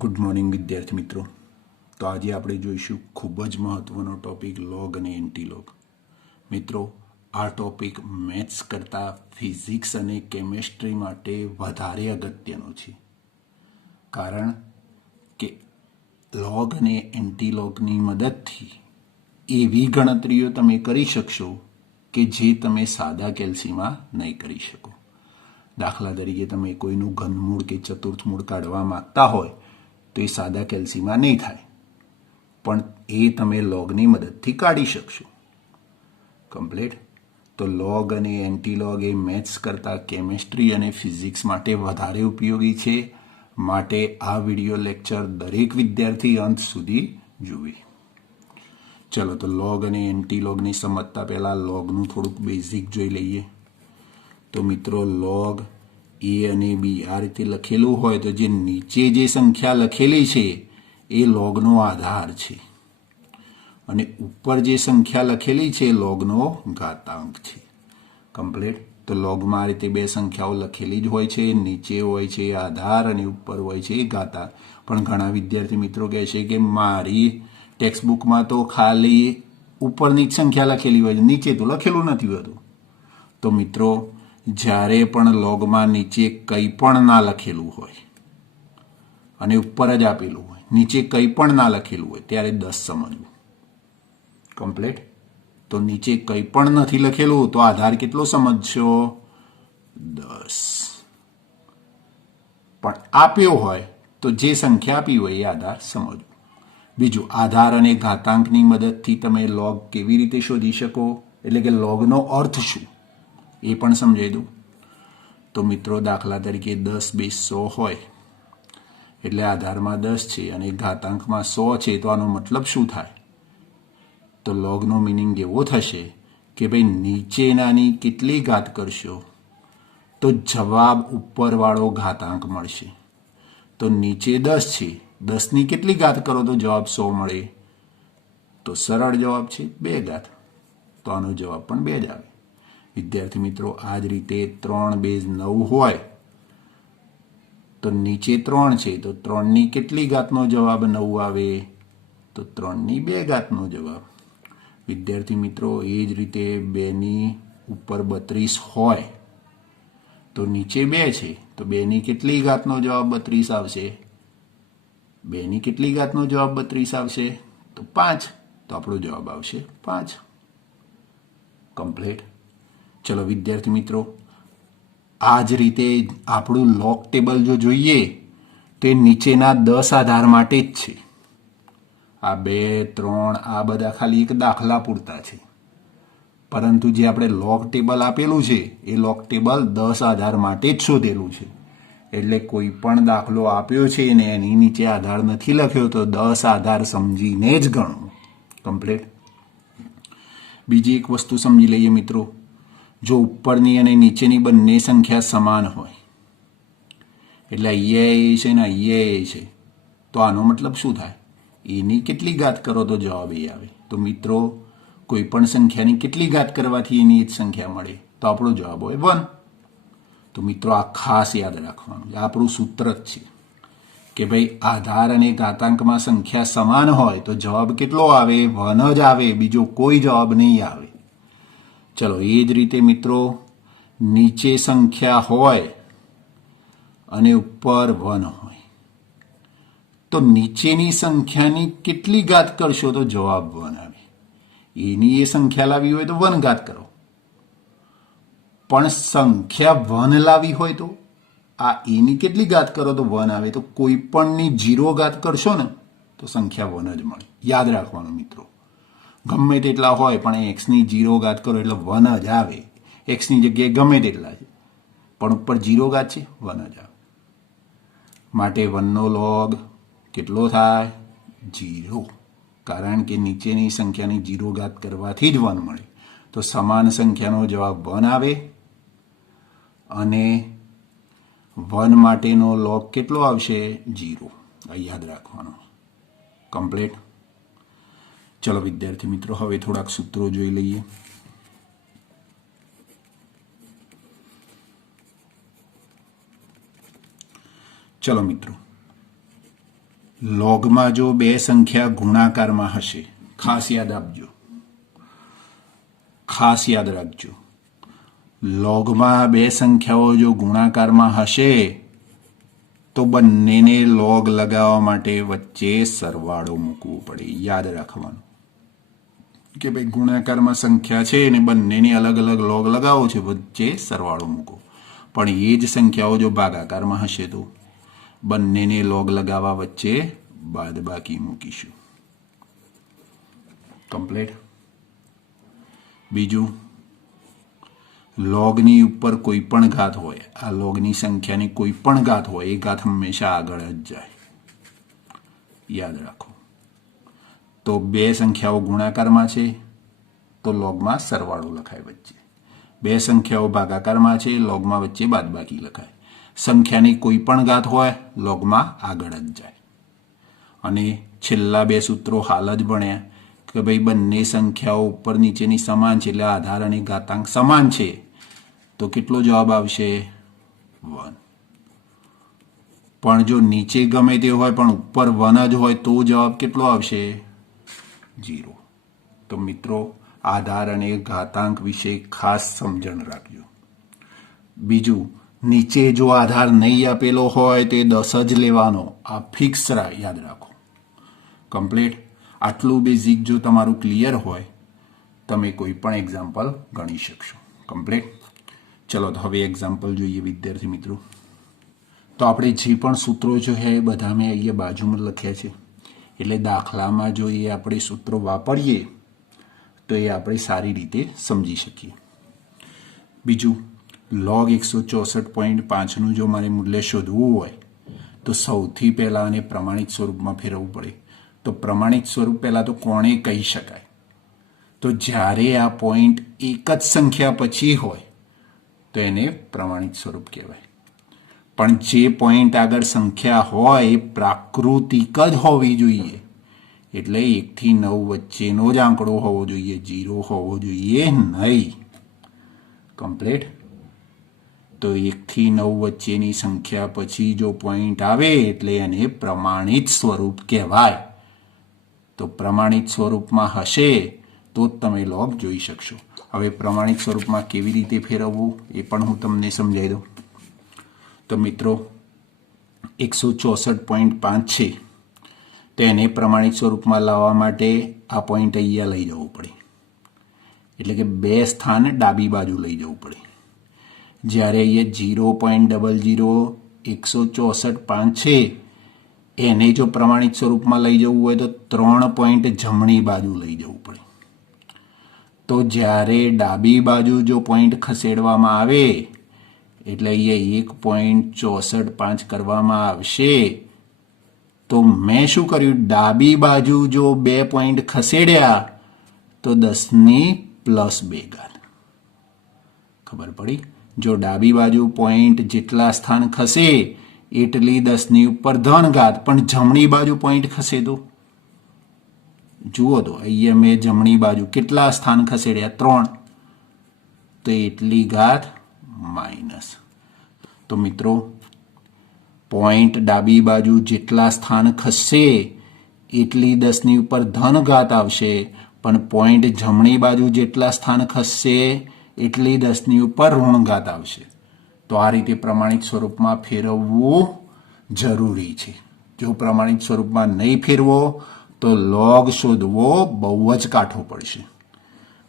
Good morning વિદ્યાર્થી મિત્રો. તો આજે આપણે જોઈશું ખૂબ જ મહત્ત્વનો ટોપિક લોગ અને એન્ટીલોગ. મિત્રો, આ ટોપિક મેથ્સ કરતાં ફિઝિક્સ અને કેમેસ્ટ્રી માટે વધારે અગત્યનો છે, કારણ કે લોગ અને એન્ટીલોગની મદદથી એવી ગણતરીઓ તમે કરી શકશો કે જે તમે સાદા કેલ્સીમાં નહીં કરી શકો. દાખલા તરીકે તમે કોઈનું ઘનમૂળ કે ચતુર્થમૂળ કાઢવા માગતા હોય તો એ સાદા કેલ્સીમાં નહીં થાય, પણ એ તમે લોગની મદદથી કાઢી શકશો. કમ્પ્લીટ. તો લોગ અને એન્ટીલોગ એ મેથ્સ કરતાં કેમેસ્ટ્રી અને ફિઝિક્સ માટે વધારે ઉપયોગી છે, માટે આ વિડીયો લેક્ચર દરેક વિદ્યાર્થી અંત સુધી જુએ. ચલો, તો લોગ અને એન્ટીલોગની સમજતા પહેલાં લોગનું થોડુંક બેઝિક જોઈ લઈએ. તો મિત્રો, લોગ એ અને બી આ રીતે લખેલું હોય તો જે નીચે જે સંખ્યા લખેલી છે એ લોગનો આધાર છે, અને ઉપર જે સંખ્યા લખેલી છે લોગનો ઘાતાંક છે. કમ્પ્લીટ. તો લોગમાં આ રીતે બે સંખ્યાઓ લખેલી જ હોય છે, નીચે હોય છે આધાર અને ઉપર હોય છે ઘાતાંક. પણ ઘણા વિદ્યાર્થી મિત્રો કહે છે કે મારી ટેક્સ્ટબુકમાં તો ખાલી ઉપરની જ સંખ્યા લખેલી હોય છે, નીચે તો લખેલું નથી હોતું. તો મિત્રો, જ્યારે પણ લોગમાં નીચે કંઈ પણ ના લખેલું હોય અને ઉપર જ આપેલું હોય, નીચે કંઈ પણ ના લખેલું હોય, ત્યારે 10 સમજવું. કમ્પ્લીટ. તો નીચે કંઈ પણ નથી લખેલું તો આધાર કેટલો સમજશો? 10. પણ આપ્યો હોય તો જે સંખ્યા આપી હોય એ આધાર સમજવું. બીજું, આધાર અને ઘાતાંકની મદદથી તમે લોગ કેવી રીતે શોધી શકો, એટલે કે લોગનો અર્થ શું એ પણ સમજાવી દઉં. તો મિત્રો, દાખલા તરીકે 10 2 100 હોય, એટલે આધારમાં 10 છે અને ઘાતાંકમાં 100 છે, તો આનો મતલબ શું થાય? તો લોગનો મિનિંગ એવો થશે કે ભાઈ નીચેનાની કેટલી ઘાત કરશો તો જવાબ ઉપરવાળો ઘાતાંક મળશે. તો નીચે 10 છે, 10ની કેટલી ઘાત કરો તો જવાબ 100 મળે? તો સરળ જવાબ છે 2 ઘાત. તો આનો જવાબ પણ 2 જ આવે. વિદ્યાર્થી મિત્રો, આ જ રીતે 3 બેઝ 9 હોય તો નીચે 3 છે, તો 3ની કેટલી ઘાતનો જવાબ 9 આવે? તો 3ની 2 ઘાતનો જવાબ. વિદ્યાર્થી મિત્રો, એ જ રીતે 2ની ઉપર 32 હોય તો નીચે 2 છે, તો 2ની કેટલી ઘાતનો જવાબ 32 આવશે? 2ની કેટલી ઘાતનો જવાબ 32 આવશે? તો 5. તો આપણો જવાબ આવશે 5. કમ્પ્લીટ. ચલો વિદ્યાર્થી મિત્રો, આ જ રીતે આપણું લોગ ટેબલ જો જોઈએ તો એ નીચેના 10 આધાર માટે જ છે. આ 2 3 આ બધા ખાલી એક દાખલા પૂરતા છે, પરંતુ જે આપણે લોગ ટેબલ આપેલું છે એ લોગ ટેબલ 10 આધાર માટે જ શોધેલું છે. એટલે કોઈ પણ દાખલો આપ્યો છે ને એની નીચે આધાર નથી લખ્યો તો 10 આધાર સમજીને જ ગણવું. કમ્પ્લીટ. બીજી એક વસ્તુ સમજી લઈએ મિત્રો. જો ઉપરની અને નીચેની બંને સંખ્યા સમાન હોય, એટલે અહીંયા એ છે ને અહીંયા એ છે, તો આનો મતલબ શું થાય? એની કેટલી ઘાત કરો તો જવાબ એ આવે? તો મિત્રો, કોઈ પણ સંખ્યાની કેટલી ઘાત કરવાથી એની જ સંખ્યા મળે? તો આપણો જવાબ હોય 1. તો મિત્રો, આ ખાસ યાદ રાખવાનું, આપણું સૂત્ર જ છે કે ભાઈ આધાર અને ઘાતાંકમાં સંખ્યા સમાન હોય તો જવાબ કેટલો આવે? 1 જ આવે, બીજો કોઈ જવાબ નહીં આવે. ચલો, એ જ રીતે મિત્રો, નીચે સંખ્યા હોય અને ઉપર 1 હોય તો નીચેની સંખ્યાની કેટલી ઘાત કરશો તો જવાબ 1 આવે? એની એ સંખ્યા લાવી હોય તો 1 ઘાત કરો, પણ સંખ્યા 1 લાવી હોય તો આ એની કેટલી ઘાત કરો તો 1 આવે? તો કોઈ પણની 0 ઘાત કરશો ને તો સંખ્યા 1 જ મળે. યાદ રાખવાનું મિત્રો, ગમે તેટલા હોય પણ એક્સની 0 ઘાત કરો એટલે 1 જ આવે. એક્સની જગ્યાએ ગમે તેટલા છે પણ ઉપર 0 ઘાત છે, 1 જ આવે. માટે 1નો લોગ કેટલો થાય? 0. કારણ કે નીચેની સંખ્યાની 0 ઘાત કરવાથી જ 1 મળે. તો સમાન સંખ્યાનો જવાબ 1 આવે, અને 1 માટેનો લોગ કેટલો આવશે? 0. આ યાદ રાખવાનું. કમ્પ્લીટ. ચલો વિદ્યાર્થી મિત્રો, હવે થોડાક સૂત્રો જોઈ લઈએ. ચલો મિત્રો, લોગમાં જો બે સંખ્યા ગુણાકારમાં હશે, ખાસ યાદ આપજો, ખાસ યાદ રાખજો, લોગમાં બે સંખ્યાઓ જો ગુણાકારમાં હશે તો બંનેને લોગ લગાવવા માટે વચ્ચે સરવાળો મૂકવો પડે. યાદ રાખવાનું કે ભાઈ ગુણાકારમાં સંખ્યા છે અને બંનેની અલગ અલગ લોગ લગાવો છે, વચ્ચે સરવાળો મૂકો. પણ એ જ સંખ્યાઓ જો ભાગાકારમાં હશે તો બંનેને લોગ લગાવવા વચ્ચે બાદબાકી મૂકીશું. કમ્પ્લીટ. બીજું, લોગની ઉપર કોઈ પણ ઘાત હોય, આ લોગની સંખ્યાની કોઈ પણ ઘાત હોય, એ ઘાત હંમેશા આગળ જ જાય. યાદ રાખો. તો બે સંખ્યાઓ ગુણાકારમાં છે તો લોગમાં સરવાળો લખાય વચ્ચે. બે સંખ્યાઓ ભાગાકારમાં છે, લોગમાં વચ્ચે બાદબાકી લખાય. સંખ્યાની કોઈ પણ ઘાત હોય લોગમાં આગળ જ જાય. અને છેલ્લા બે સૂત્રો હાલ જ ભણ્યા કે ભાઈ બંને સંખ્યાઓ ઉપર નીચેની સમાન છે, એટલે આધાર અને ઘાતાંક સમાન છે, તો કેટલો જવાબ આવશે? 1. પણ જો નીચે ગમે તે હોય પણ ઉપર 1 જ હોય તો જવાબ કેટલો આવશે? 0. તો મિત્રો, આધાર અને ઘાતાંક વિશે ખાસ સમજણ રાખજો. બીજું, નીચે જો આધાર નહીં આપેલો હોય તો 10 જ લેવાનો, આ ફિક્સ યાદ રાખો. કમ્પ્લીટ. આટલું બેઝિક જો તમારું ક્લિયર હોય તમે કોઈ પણ એક્ઝામ્પલ ગણી શકશો. કમ્પ્લીટ. ચલો તો હવે એક્ઝામ્પલ જોઈએ વિદ્યાર્થી મિત્રો. તો આપણે જે પણ સૂત્રો જો છે એ બધા મેં અહીંયા બાજુમાં લખ્યા છે, એટલે દાખલામાં જો એ આપણે સૂત્રો વાપરીએ તો એ આપણે સારી રીતે સમજી શકીએ. બીજું, log 164.5નું જો મારે મૂલ્ય શોધવું હોય તો સૌથી પહેલાં આને પ્રમાણિત સ્વરૂપમાં ફેરવવું પડે. તો પ્રમાણિત સ્વરૂપ પહેલાં તો કોણે કહી શકાય? તો જ્યારે આ પોઈન્ટ એક જ સંખ્યા પછી હોય તો એને પ્રમાણિત સ્વરૂપ કહેવાય. પણ જે પોઈન્ટ આગળ સંખ્યા હોય એ પ્રાકૃતિક જ હોવી જોઈએ, એટલે 1 થી 9 વચ્ચેનો જ આંકડો હોવો જોઈએ, 0 હોવો જોઈએ નહીં. કમ્પ્લીટ. તો 1 થી 9 વચ્ચેની સંખ્યા પછી જો પોઈન્ટ આવે એટલે એને પ્રમાણિત સ્વરૂપ કહેવાય. તો પ્રમાણિત સ્વરૂપમાં હશે તો જ તમે લોગ જોઈ શકશો. હવે પ્રમાણિત સ્વરૂપમાં કેવી રીતે ફેરવવું એ પણ હું તમને સમજાવી દઉં. તો મિત્રો, 164.5 છે તો એને પ્રમાણિત સ્વરૂપમાં લાવવા માટે આ પોઈન્ટ અહીંયા લઈ જવું પડે, એટલે કે 2 સ્થાન ડાબી બાજુ લઈ જવું પડે. જ્યારે અહીંયા 0.00164.5 છે એને જો પ્રમાણિત સ્વરૂપમાં લઈ જવું હોય તો 3 પોઈન્ટ જમણી બાજુ લઈ જવું પડે. તો જ્યારે ડાબી બાજુ જો પોઈન્ટ ખસેડવામાં આવે એટલે અહીંયા 1.64.5 કરવામાં આવશે. તો મેં શું કર્યું? ડાબી બાજુ જો 2 પોઈન્ટ ખસેડ્યા તો 10ની +2 ઘાત. ખબર પડી? જો ડાબી બાજુ પોઈન્ટ જેટલા સ્થાન ખસે એટલી 10ની ઉપર ધન ઘાત, પણ જમણી બાજુ પોઈન્ટ ખસે તો જુઓ, તો અહીંયા મેં જમણી બાજુ કેટલા સ્થાન ખસેડ્યા? 3, તો એટલી ઘાત માઇનસ. તો મિત્રો, પોઈન્ટ ડાબી બાજુ જેટલા સ્થાન ખસશે એટલી 10ની ઉપર ધન ઘાત આવશે, પણ પોઈન્ટ જમણી બાજુ જેટલા સ્થાન ખસશે એટલી 10ની ઉપર ઋણ ઘાત આવશે. તો આ રીતે પ્રમાણિત સ્વરૂપમાં ફેરવવું જરૂરી છે. જો પ્રમાણિત સ્વરૂપમાં નહીં ફેરવો તો લોગ શોધવો બહુ જ કાઠો પડશે.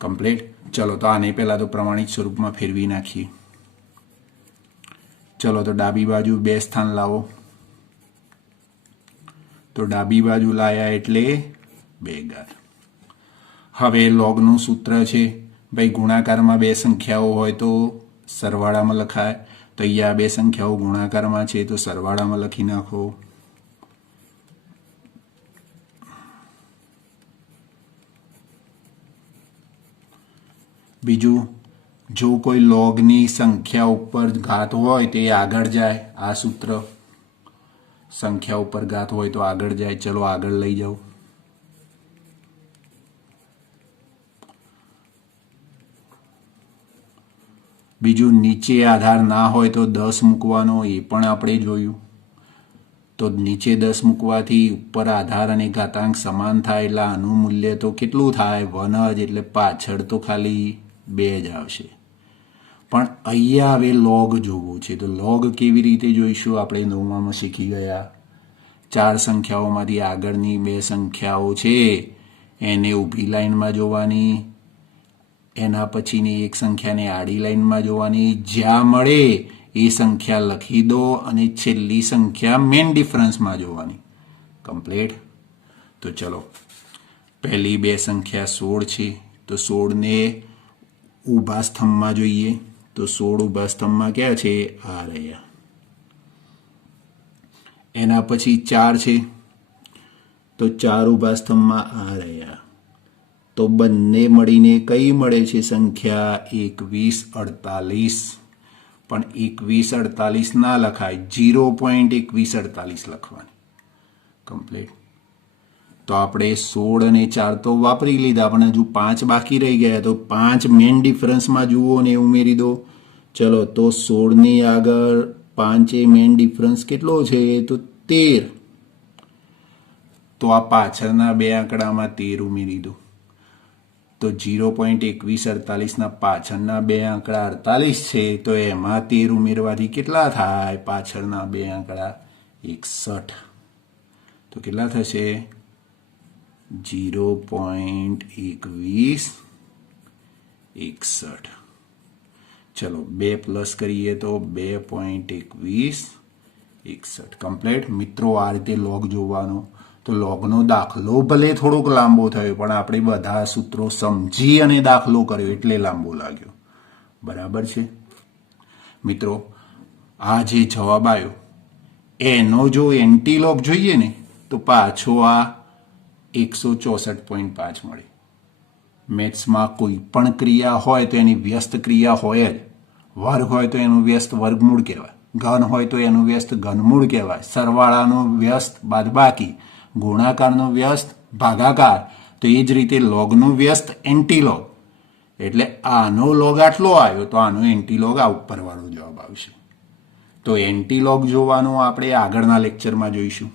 કમ્પ્લીટ. ચલો તો આને પહેલાં તો પ્રમાણિત સ્વરૂપમાં ફેરવી નાખીએ. ચલો તો ડાબી બાજુ 2 સ્થાન લાવો. તો ડાબી બાજુ લાયા એટલે 2 ઘાત. હવે લોગનું સૂત્ર છે ભાઈ, ગુણાકારમાં 2 સંખ્યાઓ હોય તો સરવાળામાં લખાય. તો અહીંયા 2 સંખ્યાઓ ગુણાકારમાં છે તો સરવાળામાં લખી નાખો. બીજું, જો કોઈ લોગની સંખ્યા ઉપર ઘાત હોય તો એ આગળ જાય. આ સૂત્ર સંખ્યા ઉપર ઘાત હોય તો આગળ જાય. ચલો આગળ લઈ જાઓ. બીજું, નીચે આધાર ના હોય તો 10 મૂકવાનો, એ પણ આપણે જોયું. તો નીચે 10 મૂકવાથી ઉપર આધાર અને ઘાતાંક સમાન થાય એટલે આનું મૂલ્ય તો કેટલું થાય 1 જ, એટલે પાછળ તો ખાલી 2 જ આવશે. પણ અહીંયા હવે લોગ જોવું છે, તો લોગ કેવી રીતે જોઈશું? આપણે 9માં શીખી ગયા 4 સંખ્યાઓમાંથી આગળની 2 સંખ્યાઓ છે એને ઊભી લાઈનમાં જોવાની, એના પછીની એક સંખ્યાને આડી લાઈનમાં જોવાની, જ્યાં મળે એ સંખ્યા લખી દો અને છેલ્લી સંખ્યા મેન ડિફરન્સમાં જોવાની. કમ્પ્લીટ. તો ચલો, પહેલી 2 સંખ્યા 16 છે, તો 16ને ઊભા સ્તંભમાં જોઈએ. તો 16 ઊભા સ્તંભમાં ક્યાં છે? આ રહ્યા. એના પછી 4 છે, તો 4 ઊભા સ્તંભમાં આ રહ્યા. તો બંને મળીને કઈ મળે છે સંખ્યા? 2148. પણ 2148 ના લખાય, 0.2148 લખવાની. કમ્પ્લીટ. તો આપણે 16 અને 4 તો વાપરી લીધા, પણ હજુ 5 બાકી રહી ગયા. તો 5 મેન ડિફરન્સમાં જુઓ ને ઉમેરી દો. ચલો, તો 16ની આગળ 5 એ મેન ડિફરન્સ કેટલો છે? તો 13. તો આ પાછળના 2 આંકડામાં 13 ઉમેરી દો. તો 0.2148ના પાછળના 2 આંકડા 48 છે, તો એમાં 13 ઉમેરવાથી કેટલા થાય? પાછળના 2 આંકડા 61. તો કેટલા થશે? 0.2161. ચલો, 2 પ્લસ કરીએ તો 2.2161. કમ્પ્લીટ. મિત્રો, આ રીતે લોગ જોવાનો. તો લોગનો દાખલો ભલે થોડોક લાંબો થયો, પણ આપણે બધા સૂત્રો સમજી અને દાખલો કર્યો એટલે લાંબો લાગ્યો. બરાબર છે મિત્રો? આ જે જવાબ આવ્યો એનો જો એન્ટીલોગ જોઈએ ને તો પાછો આ 164.5 મળે. મેથ્સમાં કોઈ પણ ક્રિયા હોય તો એની વ્યસ્ત ક્રિયા હોય જ. વર્ગ હોય તો એનું વ્યસ્ત વર્ગમૂળ કહેવાય, ઘન હોય તો એનું વ્યસ્ત ઘનમૂળ કહેવાય, સરવાળાનો વ્યસ્ત બાદબાકી, ગુણાકારનો વ્યસ્ત ભાગાકાર. તો એ જ રીતે લોગનું વ્યસ્ત એન્ટીલોગ. એટલે આનો લોગ આટલો આવ્યો તો આનો એન્ટીલોગ આ ઉપરવાળો જવાબ આવશે. તો એન્ટીલોગ જોવાનું આપણે આગળના લેક્ચરમાં જોઈશું.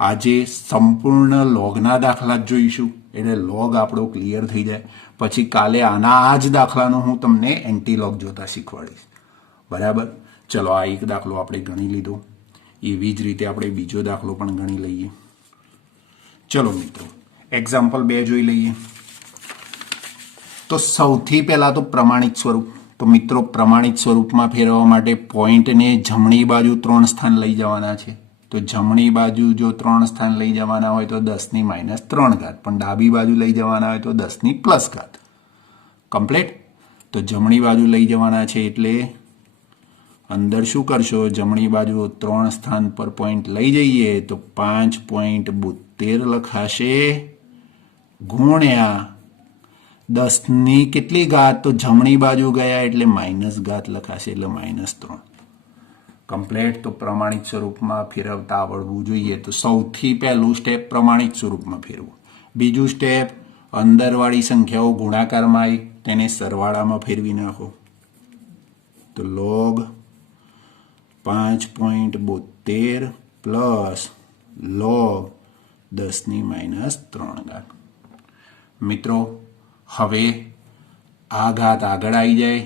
આજે સંપૂર્ણ લોગના દાખલા જ જોઈશું, એટલે લોગ આપણો ક્લિયર થઈ જાય. પછી કાલે આના આ જ દાખલાનો હું તમને એન્ટીલોગ જોતા શીખવાડીશ. બરાબર? ચલો, આ એક દાખલો આપણે ગણી લીધો. એવી જ રીતે આપણે બીજો દાખલો પણ ગણી લઈએ. ચલો મિત્રો, એક્ઝામ્પલ 2 જોઈ લઈએ. તો સૌથી પહેલા તો પ્રમાણિત સ્વરૂપ. તો મિત્રો, પ્રમાણિત સ્વરૂપમાં ફેરવવા માટે પોઈન્ટને જમણી બાજુ 3 સ્થાન લઈ જવાના છે. તો જમણી બાજુ જો 3 સ્થાન લઈ જવાના હોય તો 10ની -3 ઘાત, પણ ડાબી બાજુ લઈ જવાના હોય તો 10ની પ્લસ ઘાત. કમ્પ્લીટ. તો જમણી બાજુ લઈ જવાના છે એટલે અંદર શું કરશો? જમણી બાજુ 3 સ્થાન પર પોઈન્ટ લઈ જઈએ તો 5.72 લખાશે ગુણ્યા 10ની કેટલી ઘાત? તો જમણી બાજુ ગયા એટલે માઇનસ ઘાત લખાશે, એટલે -3. કમ્પ્લીટ. તો પ્રમાણિત સ્વરૂપમાં ફેરવતા આવડવું જોઈએ. તો સૌથી પહેલું સ્ટેપ પ્રમાણિત સ્વરૂપમાં ફેરવું. બીજું સ્ટેપ, અંદરવાળી સંખ્યાઓ ગુણાકારમાં આવી તેને સરવાળામાં ફેરવી નાખો. તો લોગ 5.72 પ્લસ લોગ 10ની -3 ઘાત. મિત્રો, હવે આ ઘાત આગળ આવી જાય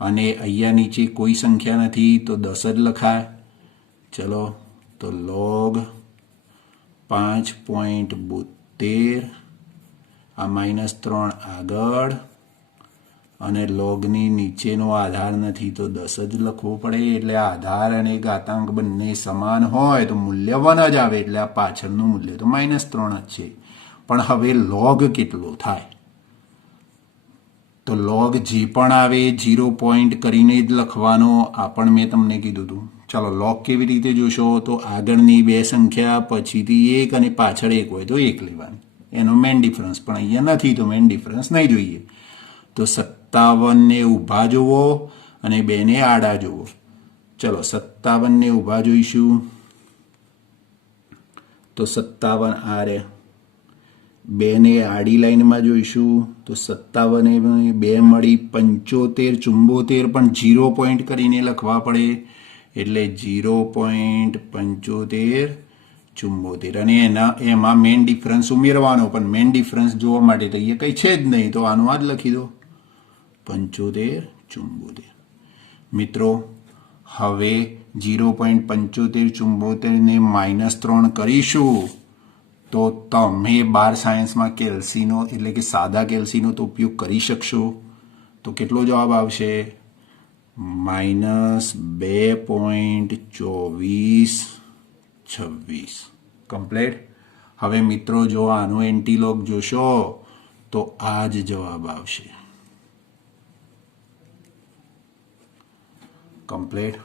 અને અહીંયા નીચે કોઈ સંખ્યા નથી તો 10 જ લખાય. ચલો, તો લોગ 5.72 આ -3 આગળ અને લોગની નીચેનો આધાર નથી તો 10 જ લખવો પડે. એટલે આધાર અને ઘાતાંક બંને સમાન હોય તો મૂલ્ય 1 જ આવે, એટલે આ પાછળનું મૂલ્ય તો -3 જ છે. પણ હવે લોગ કેટલો થાય? તો લોગ જે પણ આવે 0 પોઈન્ટ કરીને જ લખવાનો. આ પણ મેં તમને કીધું હતું. ચલો, લોગ કેવી રીતે જોશો? તો આગળની 2 સંખ્યા પછીથી 1 અને પાછળ 1 હોય તો 1 લેવાની, એનો મેન ડિફરન્સ. પણ અહીંયા નથી તો મેન ડિફરન્સ નહીં જોઈએ. તો 57ને ઊભા જોવો અને 2ને આડા જોવો. ચલો, 57ને ઊભા જોઈશું તો 57 આ રે. 2ને આડી લાઈનમાં જોઈશું તો 57 2 મળી 75, 74 પણ 0 પોઈન્ટ કરીને લખવા પડે. એટલે 0.7574 અને એમાં મેઇન ડિફરન્સ ઉમેરવાનો, પણ મેઇન ડિફરન્સ જોવા માટે તો એ કંઈ છે જ નહીં, તો આનું આ જ લખી દો 7574. મિત્રો હવે 0.7574 ને -3 કરીશું તો તમે 12 સાયન્સમાં કેલ્સીનો એટલે કે સાદા કેલ્સીનો તો ઉપયોગ કરી શકશો. તો કેટલો જવાબ આવશે? -2.2426. કમ્પ્લીટ. હવે મિત્રો જો આનો એન્ટીલોગ જોશો તો આ જ જવાબ આવશે. કમ્પ્લીટ.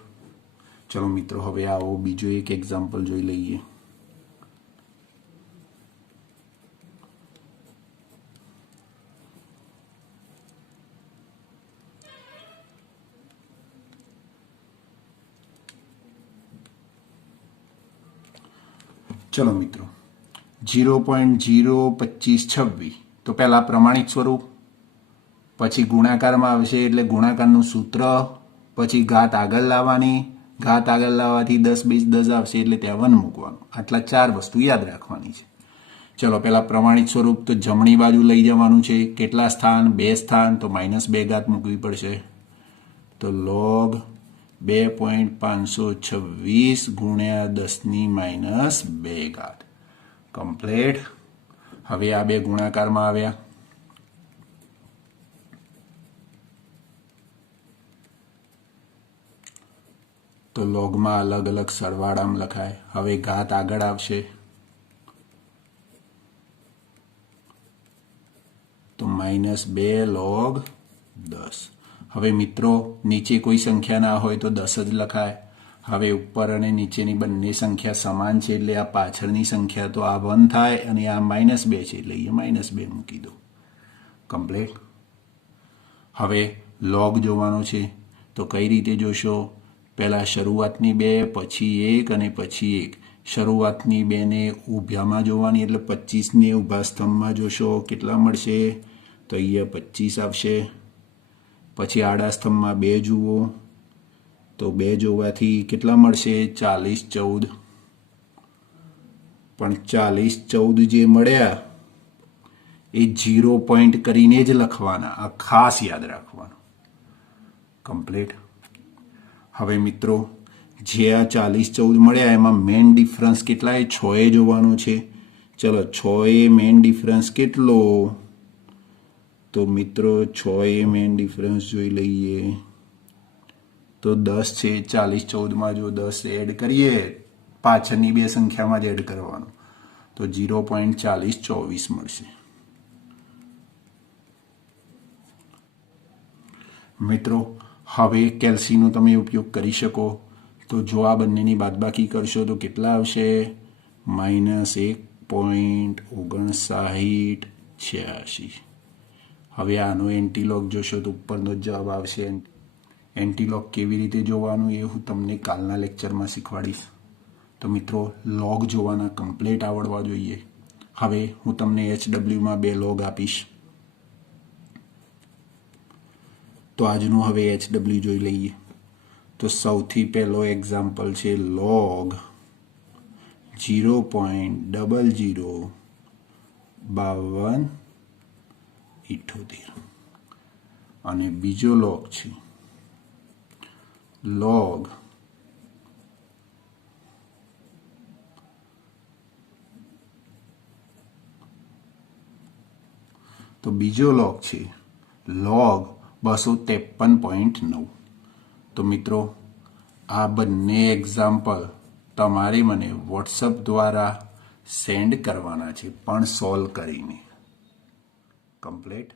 ચલો મિત્રો હવે આવો બીજો એક એક્ઝામ્પલ જોઈ લઈએ. ચલો મિત્રો 0.02526 તો પહેલા પ્રમાણિત સ્વરૂપ, પછી ગુણાકારમાં આવશે એટલે ગુણાકારનું સૂત્ર, પછી ઘાત આગળ લાવવાની, ઘાત આગળ લાવવાથી 10 20 10 આવશે એટલે ત્યાં 1 મૂકવાનું. આટલા 4 વસ્તુ યાદ રાખવાની છે. ચલો પહેલા પ્રમાણિત સ્વરૂપ તો જમણી બાજુ લઈ જવાનું છે. કેટલા સ્થાન? 2 સ્થાન, તો -2 ઘાત મૂકવી પડશે. તો log 2.526 ગુણ્યા 10⁻2 ઘાત. કમ્પ્લીટ. હવે આ બે ગુણાકારમાં આવ્યા. તો લોગમાં અલગ અલગ સરવાળામાં લખાય. હવે ઘાત આગળ આવશે તો -2 log 10. હવે મિત્રો નીચે કોઈ સંખ્યા ના હોય તો 10 જ લખાય. હવે ઉપર અને નીચેની બંને સંખ્યા સમાન છે એટલે આ પાછળની સંખ્યા તો આ 1 થાય અને આ -2 છે એટલે અહીંયા -2 મૂકી દો. કમ્પ્લીટ. હવે લોગ જોવાનો છે તો કઈ રીતે જોશો? પહેલા શરૂઆતની 2, પછી 1 અને પછી 1. શરૂઆતની 2 ને ઊભામાં જોવાની એટલે 25 ને ઊભા સ્તંભમાં જોશો કેટલા મળશે? તો અહીંયા 25 આવશે. પછી આડા સ્તંભમાં 2 જુઓ તો 2 જોવાથી કેટલા મળશે? 40 14. પણ 40 14 જે મળ્યા એ 0 પોઈન્ટ કરીને જ લખવાના. આ ખાસ યાદ રાખવાનું. કમ્પ્લીટ. હવે મિત્રો જે આ 40 14 મળ્યા એમાં મેઇન ડિફરન્સ કેટલા? એ 6 એ જોવાનો છે. ચલો 6 એ મેઇન ડિફરન્સ કેટલો? તો મિત્રો 6 એ મેઇન ડિફરન્સ જોઈ લઈએ તો 10 છે. 40 14માં જો 10 એડ કરીએ પાછળની બે સંખ્યામાં જ એડ કરવાનું તો 0.4024 મળશે. મિત્રો હવે કેલ્સીનો તમે ઉપયોગ કરી શકો. તો જો આ બંનેની બાદબાકી કરશો તો કેટલા આવશે? -1.5986. હવે આનો એન્ટીલોગ જોશો તો ઉપરનો જ જવાબ આવશે. એન્ટીલોગ કેવી રીતે જોવાનું એ હું તમને કાલના લેક્ચરમાં શીખવાડીશ. તો મિત્રો લોગ જોવાના કમ્પ્લીટ આવડવા જોઈએ. હવે હું તમને HWમાં 2 લોગ આપીશ. તો આજનું હવે HW જોઈ લઈએ. તો સૌથી પહેલો એક્ઝામ્પલ છે log 0.005278 અને બીજો લોગ છે log 253.9. તો મિત્રો આ બંને એક્ઝામ્પલ તમારે મને વોટ્સઅપ દ્વારા સેન્ડ કરવાના છે પણ સોલ્વ કરીને. કમ્પ્લીટ.